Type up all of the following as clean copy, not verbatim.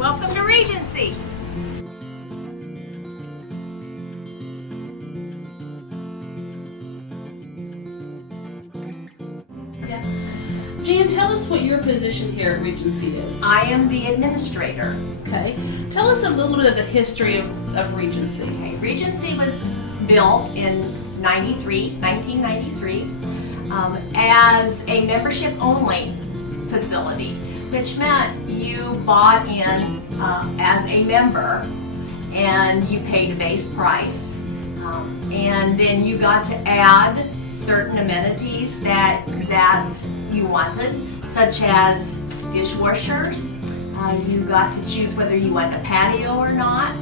Welcome to Regency. Jan, tell us what your position here at Regency is. I am the administrator. Okay. Tell us a little bit of the history of Regency. Okay. Regency was built in 1993, as a membership-only facility, which meant you bought in as a member and you paid a base price, and then you got to add certain amenities that you wanted, such as dishwashers. You got to choose whether you want a patio or not.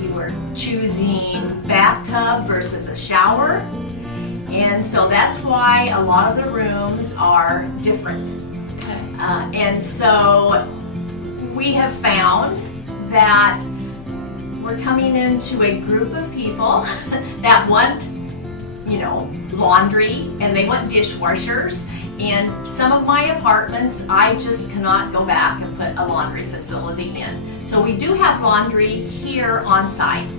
You were choosing bathtub versus a shower. And so that's why a lot of the rooms are different. And so we have found that we're coming into a group of people that want, laundry, and they want dishwashers. In some of my apartments, I just cannot go back and put a laundry facility in. So we do have laundry here on site.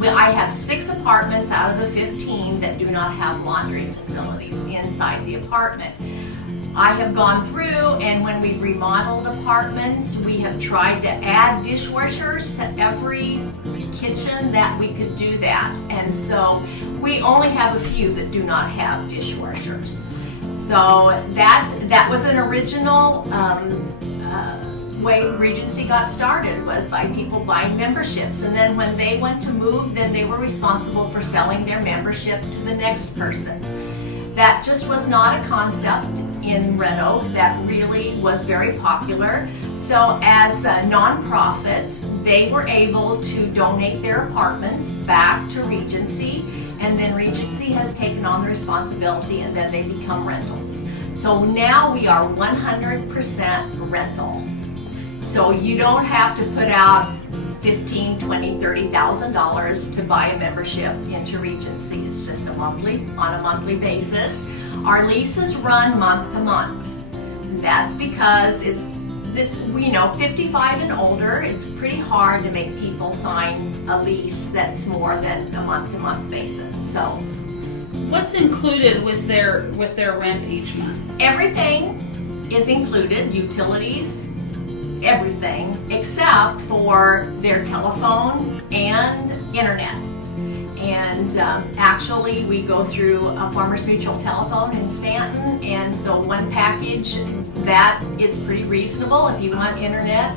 I have 6 apartments out of the 15 that do not have laundry facilities inside the apartment. I have gone through, and when we've remodeled apartments, we have tried to add dishwashers to every kitchen that we could do that. And so we only have a few that do not have dishwashers. So that was an original way Regency got started, was by people buying memberships. And then when they went to move, then they were responsible for selling their membership to the next person. That just was not a concept in Red Oak that really was very popular. So as a nonprofit, they were able to donate their apartments back to Regency, and then Regency has taken on the responsibility, and then they become rentals. So now we are 100% rental. So you don't have to put out $15,000, $20,000, $30,000 to buy a membership into Regency. It's just on a monthly basis. Our leases run month to month. That's because it's 55 and older. It's pretty hard to make people sign a lease that's more than a month to month basis. So what's included with their rent each month? Everything is included, utilities, everything except for their telephone and internet. And actually we go through a Farmers Mutual telephone in Stanton, and so one package that it's pretty reasonable. If you want internet,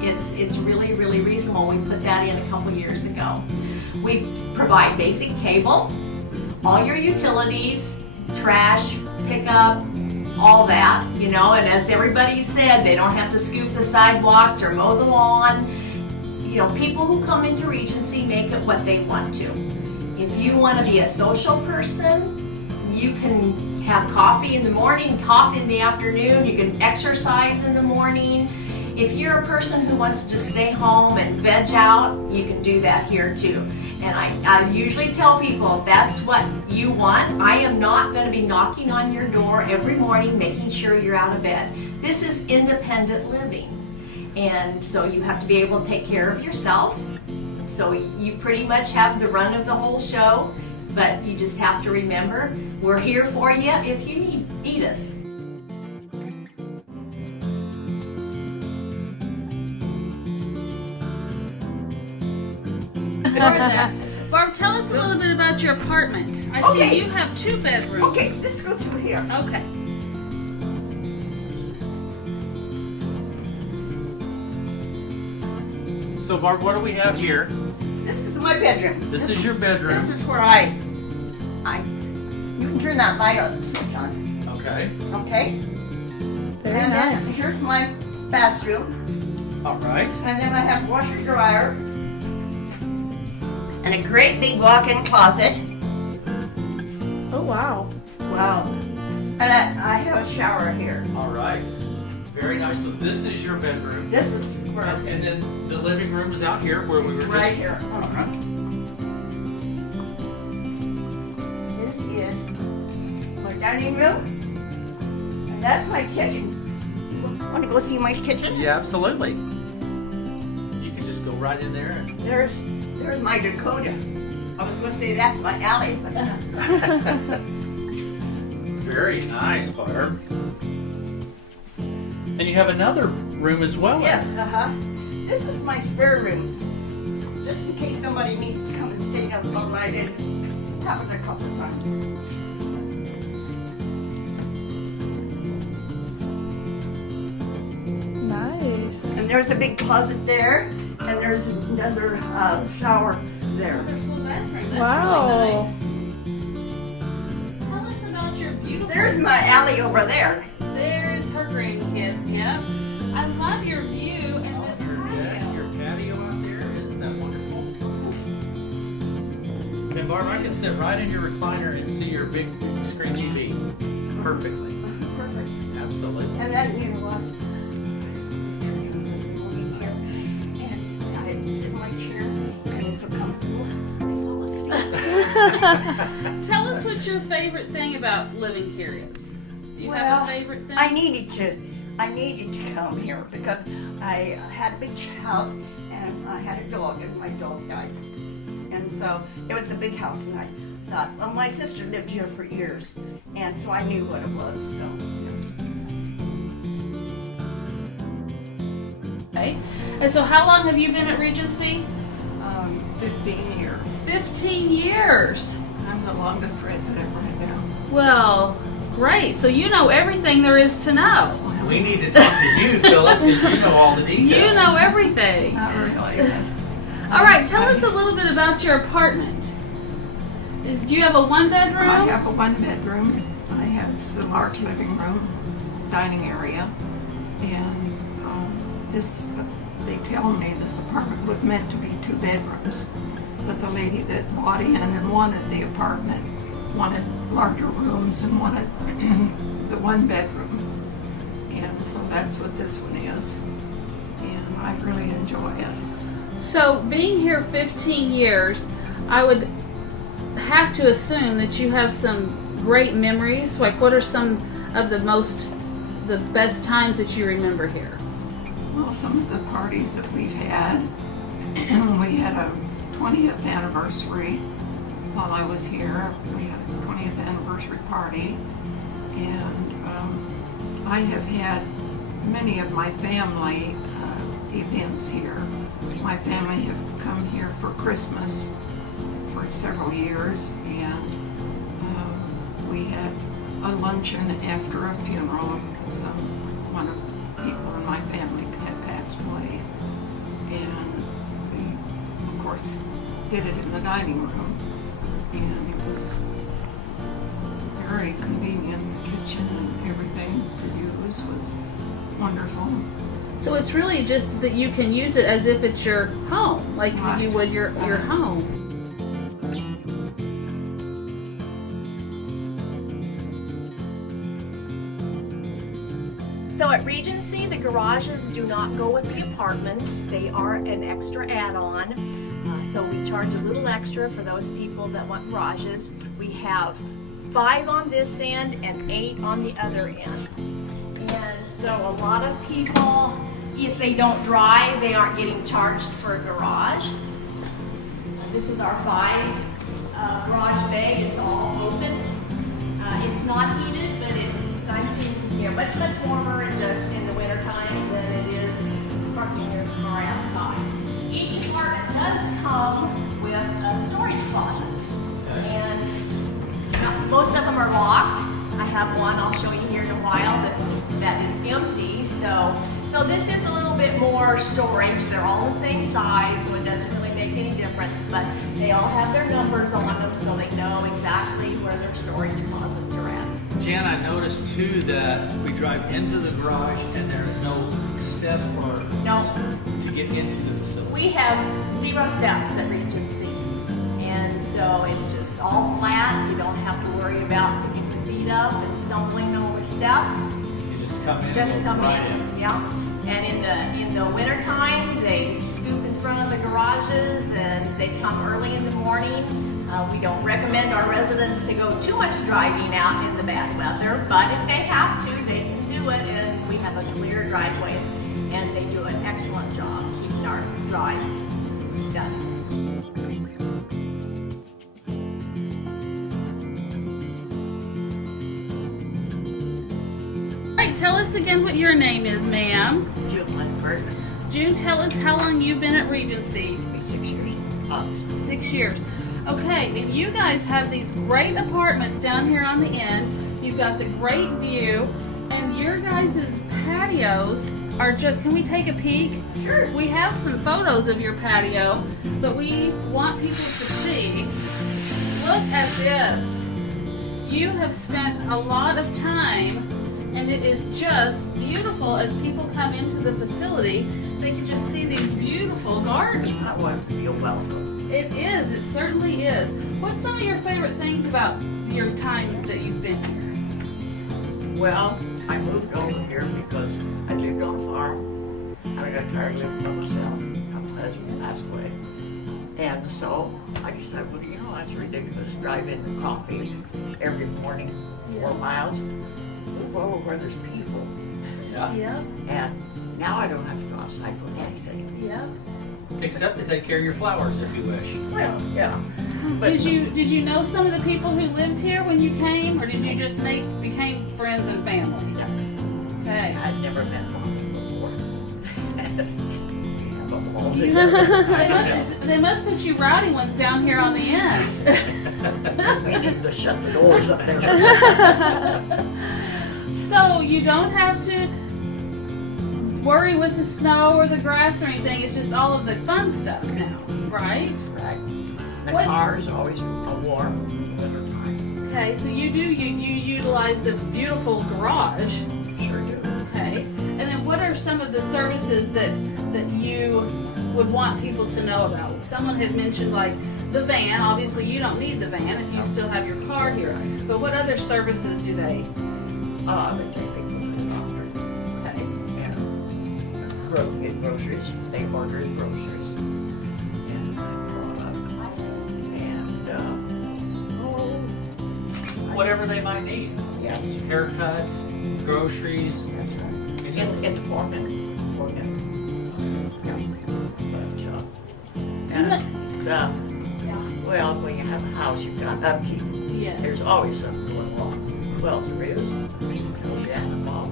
it's really, really reasonable. We put that in a couple years ago. We provide basic cable, all your utilities, trash, pickup, all that, and as everybody said, they don't have to scoop the sidewalks or mow the lawn. People who come into Regency make it what they want to. If you want to be a social person, you can have coffee in the morning, coffee in the afternoon, you can exercise in the morning. If you're a person who wants to just stay home and veg out, you can do that here too. And I usually tell people, if that's what you want, I am not going to be knocking on your door every morning making sure you're out of bed. This is independent living. And so you have to be able to take care of yourself. So you pretty much have the run of the whole show, but you just have to remember, we're here for you if you need us. Barb, tell us a little bit about your apartment. I see you have 2 bedrooms. Okay, so let's go through here. Okay. So Barb, what do we have here? This is my bedroom. This is your bedroom. This is where you can turn that light on and switch on. Okay. Okay? Very and nice. then here's my bathroom. All right. And then I have washer dryer. And a great big walk-in closet. Oh, wow. Wow. And I have a shower here. All right. Very nice. So this is your bedroom. This is where And then the living room is out here where we were right just... here. All right. This is my dining room. And that's my kitchen. Want to go see my kitchen? Yeah, absolutely. right in there. And There's my Dakota. I was going to say that's my alley, but very nice, Barb. And you have another room as well. yes, This is my spare room. Just in case somebody needs to come and stay up all night. It happened a couple of times. Nice. And there's a big closet there, and there's another shower there. Wonderful bedroom. That's Wow. really nice. Tell us about your beautiful. There's my alley over there. There's her grandkids. Yep. I love your view and this patio. Your patio out there, isn't that wonderful? And Barb, I can sit right in your recliner and see your big screen TV perfectly. Perfect. Absolutely. And then, you know what? And I sit in my chair, and it's so comfortable. I fall asleep. Tell us what your favorite thing about living here is. Do you have Well, a favorite thing? I needed to come here because I had a big house and I had a dog and my dog died. And so it was a big house and I thought, well, my sister lived here for years and so I knew what it was. So Okay. And so how long have you been at Regency? 15 years. 15 years. I'm the longest resident right now. Well, great. So you know everything there is to know. We need to talk to you, Phyllis, because you know all the details. You know everything. Not really. All right, tell us a little bit about your apartment. Do you have a one bedroom? I have a one bedroom. I have the large living room, dining area, and they tell me this apartment was meant to be 2 bedrooms, but the lady that bought in and wanted the apartment wanted larger rooms and wanted the 1 bedroom. And so that's what this one is. And I really enjoy it. So being here 15 years, I would have to assume that you have some great memories. Like what are some of the best times that you remember here? Well, some of the parties that we've had, we had a 20th anniversary while I was here. We had a 20th anniversary party, and I have had many of my family events here. My family have come here for Christmas for several years, and we had a luncheon after a funeral of one of the people in my family had passed away, and we, of course, did it in the dining room, and it was very convenient. The kitchen and everything to use was wonderful. So it's really just that you can use it as if it's your home, like Right. you would your home. So at Regency, the garages do not go with the apartments. They are an extra add-on. So we charge a little extra for those people that want garages. We have 5 on this end and 8 on the other end. And so a lot of people, if they don't drive, they aren't getting charged for a garage. This is our 5 garage bay. It's all open. It's not heated, but it's nice and much warmer in the winter time than it is parking your car outside. Each apartment does come with a storage closet, and most of them are locked. I have one I'll show you here in a while that is empty. So this is a little bit more storage. They're all the same size, so it doesn't really make any difference. But they all have their numbers on them, so they know exactly where their storage closets are at. Jan, I noticed too that we drive into the garage and there's no step or No. to get into the facility. We have 0 steps at Regency, and so it's just all flat. You don't have to worry about picking your feet up and stumbling over steps. You just come in. Just and go come right in, yeah. And in the winter time, they scoop in front of the garages and they come early in the morning. We don't recommend our residents to go too much driving out in the bad weather, but if they have to, they can do it, and we have a clear driveway, and they do an excellent job keeping our drives done. All right, tell us again what your name is, ma'am. June Lindbergh, June, tell us how long you've been at Regency. 6 years, August. 6 years. Okay, and you guys have these great apartments down here on the end. You've got the great view, and your guys' patios are just, can we take a peek? Sure. We have some photos of your patio, but we want people to see. Look at this. You have spent a lot of time, and it is just beautiful. As people come into the facility, they can just see these beautiful gardens. I want to feel welcome. It is, it certainly is. What's some of your favorite things about your time that you've been here? Well, I moved over here because I lived on a farm. I got tired of living by myself. My husband passed away. And so I decided, well, you know, that's ridiculous. Driving the coffee every morning, 4 miles. Move over where there's people. Yeah. Yep, And now I don't have to go outside for anything. yep. Except to take care of your flowers if you wish. Well, yeah. But Did you know some of the people who lived here when you came, or did you just became friends and family? Okay. I'd never met one before. But all You- together, they must put you rowdy ones down here on the end. we need to shut the doors up there. So you don't have to worry with the snow or the grass or anything. It's just all of the fun stuff now, right? Right. The What- car's always warm in the wintertime. Okay, so you utilize the beautiful garage. Sure do. Okay, and then what are some of the services that you would want people to know about? Someone had mentioned like the van. Obviously, you don't need the van if you still have your car here. But what other services do they? They take people to the doctor Okay. and get groceries. They order groceries and draw up. And Whatever they might need. yes, Haircuts, groceries. that's right. any- In the foreman. Yeah. Well, when you have a house, you've got upkeep. Yes. There's always something going wrong. Well, there is. No animal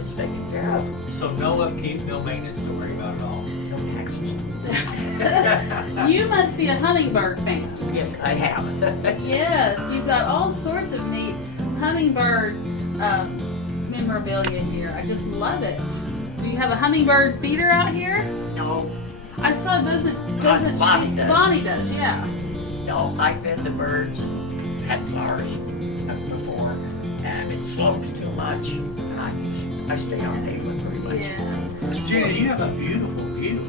is taken care of. So no upkeep, no maintenance to worry about at all. No taxes. You must be a hummingbird fan. Yes, I have. Yes, you've got all sorts of neat hummingbird memorabilia here. I just love it. Do you have a hummingbird feeder out here? No, I saw doesn't Bonnie she? does. Bonnie does, yeah. no, I fed the birds, had flowers before, and it slopes too much. And I stay on pavement pretty much. Yeah. Gina, you have a beautiful view.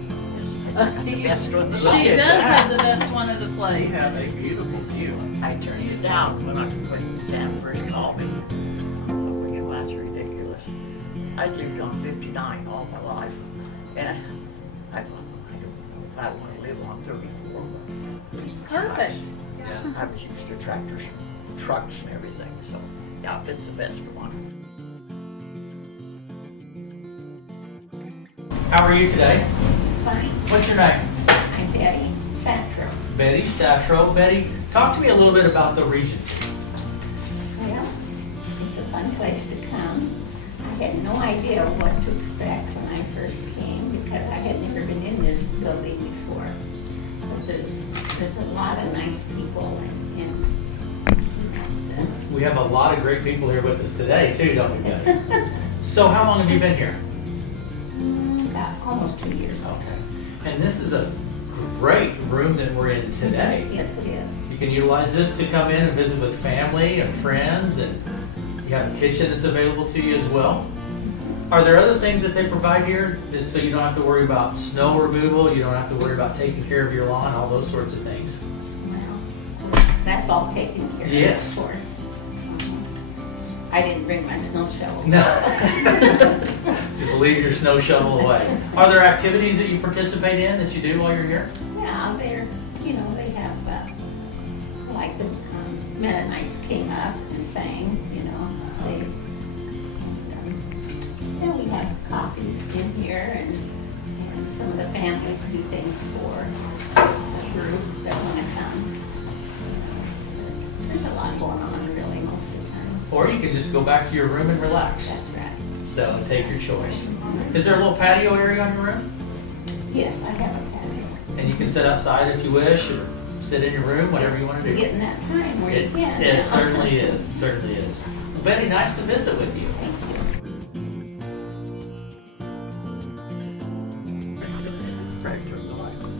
The best one that She is. does have the best one of the You place. have a beautiful view. I turned it down when Sam first called me. Thinking, well, that's ridiculous. I lived on 59 all my life, and I thought, I don't know if I want to live on 34. But Perfect. Yeah. I was used to tractors, trucks, and everything. So, yeah, it's the best one. How are you today? Just fine. What's your name? I'm Betty Satro. Betty Satro. Betty, talk to me a little bit about the Regency. Well, it's a fun place to come. I had no idea what to expect when I first came because I had never been in this building before. But there's a lot of nice people and We have a lot of great people here with us today, too, don't we, Betty? So how long have you been here? about almost 2 years. Okay. And this is a great room that we're in today. Yes, it is. You can utilize this to come in and visit with family and friends, and you have a kitchen that's available to you as well. Are there other things that they provide here, just so you don't have to worry about snow removal, you don't have to worry about taking care of your lawn, all those sorts of things? Well, that's all taken care of, Yes. of course. I didn't bring my snow shovels. No. Just leave your snow shovel away. Are there activities that you participate in that you do while you're here? Yeah, they have, like the Mennonites came up and sang, we have coffees in here and some of the families do things for a group that want to come. There's a lot going on really most of the time. Or you can just go back to your room and relax. That's right. So take your choice. Is there a little patio area on your room? Yes, I have a patio. And you can sit outside if you wish, or sit in your room, whatever you want to do. Getting that time where you can. It certainly is, certainly is. Well, Betty, nice to visit with you. Thank you. Fred turned the light on.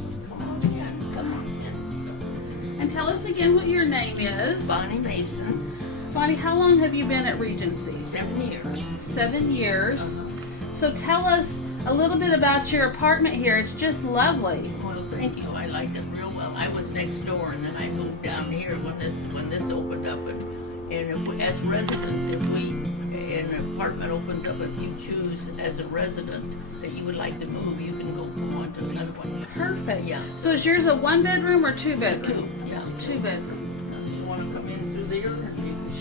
Come on. And tell us again what your name is. Bonnie Mason, Bonnie, how long have you been at Regency? 7 years. 7 years. So tell us a little bit about your apartment here. It's just lovely. Well, thank you. I liked it real well. I was next door, and then I moved down here when this opened up. And if we, as residents, if an apartment opens up, if you choose as a resident that you would like to move, you can go from one to another one. Perfect. Yeah. So is yours a 1-bedroom or 2-bedroom? Two. Yeah. 2-bedroom. You want to come in through there?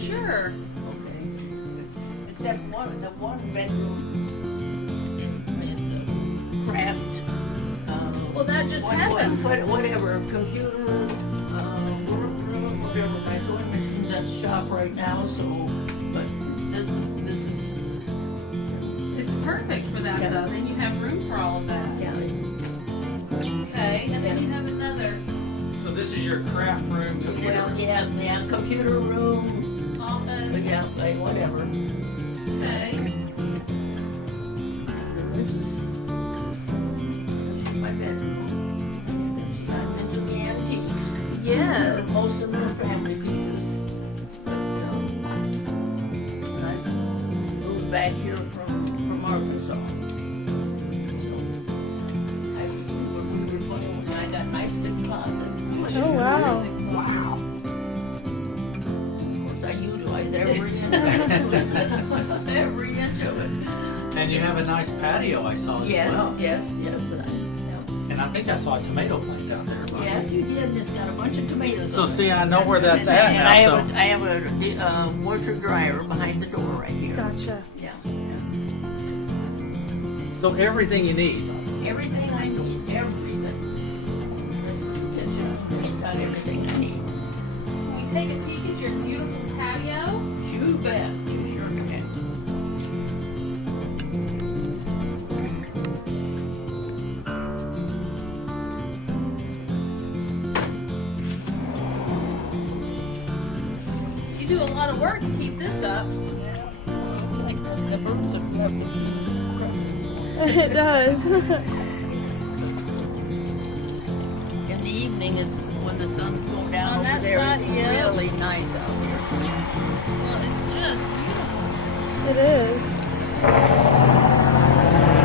Sure. Okay. Except the one bedroom is the craft. Well, that just happens. Whatever, computer, workroom, whatever. My sewing machine's at the shop right now, so, but this is. It's perfect for that, Yeah. though. Then you have room for all of that. Yeah. Okay, and then you have another So this is your craft room, computer Well, room. yeah, computer room, office. yeah, like whatever. Okay. This is my bedroom. It's time into the antiques. Yes. Most of them are family pieces. But, I moved back here from Arkansas. So, we were playing when I got a nice big closet. Oh, wow. Wow. Of course, I utilize every inch of it. Every inch of it. And you have a nice patio I saw as Yes, well. yes. And I think I saw a tomato plant down there. Bonnie. Yes, you did. It's got a bunch of tomatoes. So on it. see, I know where that's And at and now, I have a washer dryer behind the door right here. Gotcha. Yeah. So everything you need. Everything I need, everything. This is the kitchen. It's got everything I need. Can we take a peek at your beautiful patio? You bet. You sure can. You do a lot of work to keep this up. Like the birds have to be It does. in the evening is when the sun's going down On over that there. side, It's yeah. really nice out here. Well, it's just beautiful. It is.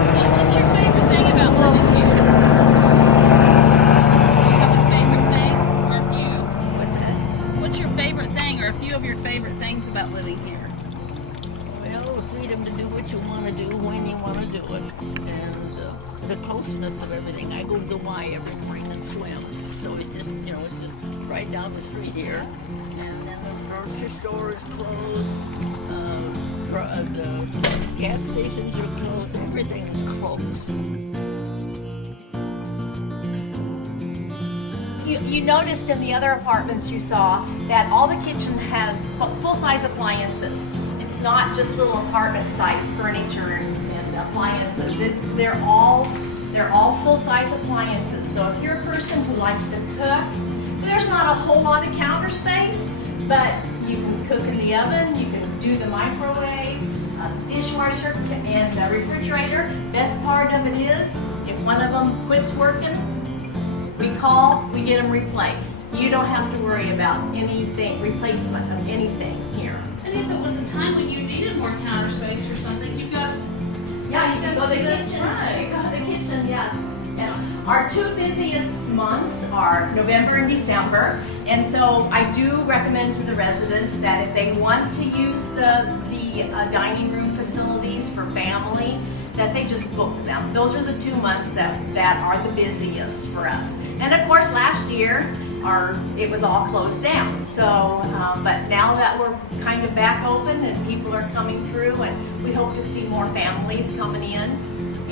So what's your favorite thing about living here? Do you have a favorite thing or a few? What's that? What's your favorite thing or a few of your favorite things about living here? Well, the freedom to do what you want to do when you want to do it, and the closeness of everything. I go to the Y every morning and swim, so it's just it's just right down the street here. And then the grocery store is closed. The gas stations are closed. Everything is closed. You noticed in the other apartments you saw that all the kitchen has full-size appliances. It's not just little apartment-size furniture and appliances. They're all full-size appliances. So if you're a person who likes to cook, there's not a whole lot of counter space, but you can cook in the oven, you can do the microwave, dishwasher, and the refrigerator. Best part of it is, if one of them quits working, we call, we get them replaced. You don't have to worry about anything, replacement of anything here. And if it was a time when you needed more counter space or something, you've got Yeah, you can go to the That's kitchen. right. You go to the kitchen, yes. Yes. Our two busiest months are November and December. And so I do recommend to the residents that if they want to use the dining room facilities for family, that they just book them. Those are the 2 months that are the busiest for us. And of course, last year, it was all closed down. So, but now that we're kind of back open and people are coming through, and we hope to see more families coming in,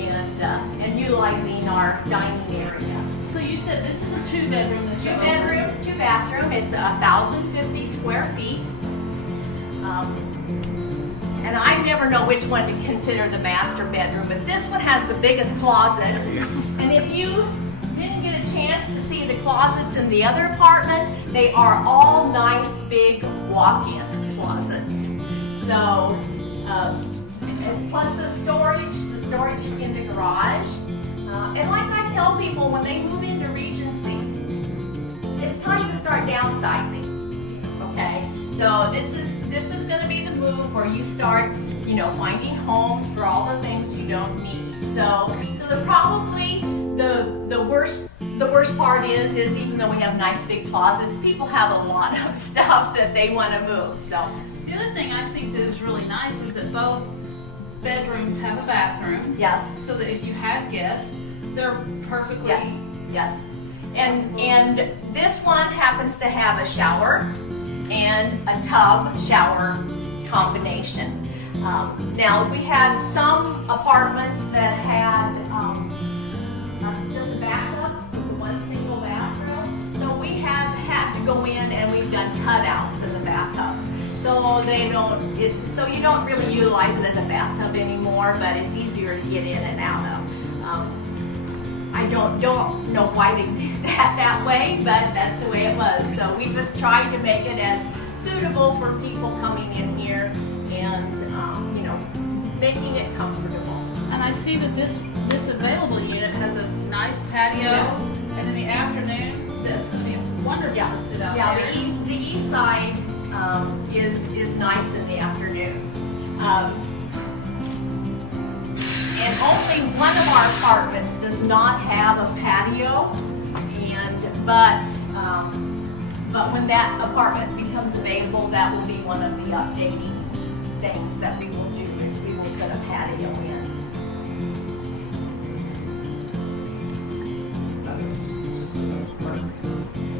and utilizing our dining area. So you said this is a 2-bedroom that's 2 bedroom, 2 bathroom. It's 1,050 square feet. And I never know which one to consider the master bedroom, but this one has the biggest closet. And if you didn't get a chance to see the closets in the other apartment, they are all nice big walk-in closets. So, plus the storage in the garage. And like I tell people, when they move into Regency, it's time to start downsizing. Okay, so this is going to be the move where you start, finding homes for all the things you don't need. So probably the worst part is even though we have nice big closets, people have a lot of stuff that they want to move. So The other thing I think that is really nice is that both bedrooms have a bathroom. yes. So that if you had guests, they're perfectly. Yes. And this one happens to have a shower and a tub shower combination. Now we had some apartments that had just a backup with one single bathroom. So we have had to go in and we've done cutouts in the bathtubs. So so you don't really utilize it as a bathtub anymore, but it's easier to get in and out of. I don't know why they did that way, but that's the way it was. So we just tried to make it as suitable for people coming in here and, making it comfortable. And I see that this available unit has a nice patio, Yes. and in the afternoon, that's going to be wonderful to sit out there. The east side is nice in the afternoon. And only one of our apartments does not have a patio, but when that apartment becomes available, that will be one of the updating things that we will do is we will put a patio in.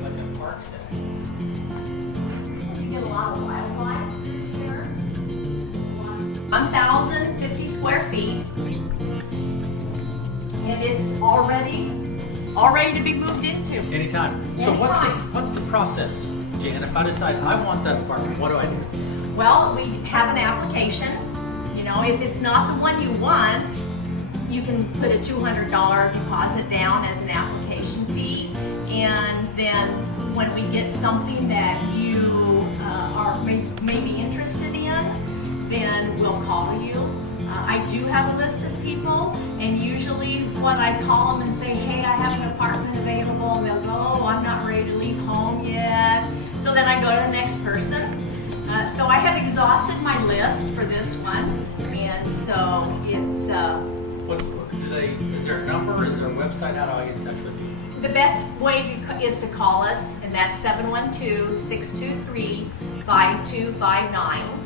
Like a park setting. You get a lot of wildlife here. 1,050 square feet. And it's all ready to be moved into. Anytime. So what's the process, Jan? If I decide I want that apartment, what do I do? Well, we have an application. If it's not the one you want, you can put a $200 deposit down as an application fee. And then when we get something that you may be interested in, then we'll call you. I do have a list of people, and usually when I call them and say, hey, I have an apartment available, and they'll go, oh, I'm not ready to leave home yet. So then I go to the next person. So I have exhausted my list for this one, and so it's... Is there a number? Is there a website? How do I get in touch with you? The best way is to call us, and that's 712-623-5259.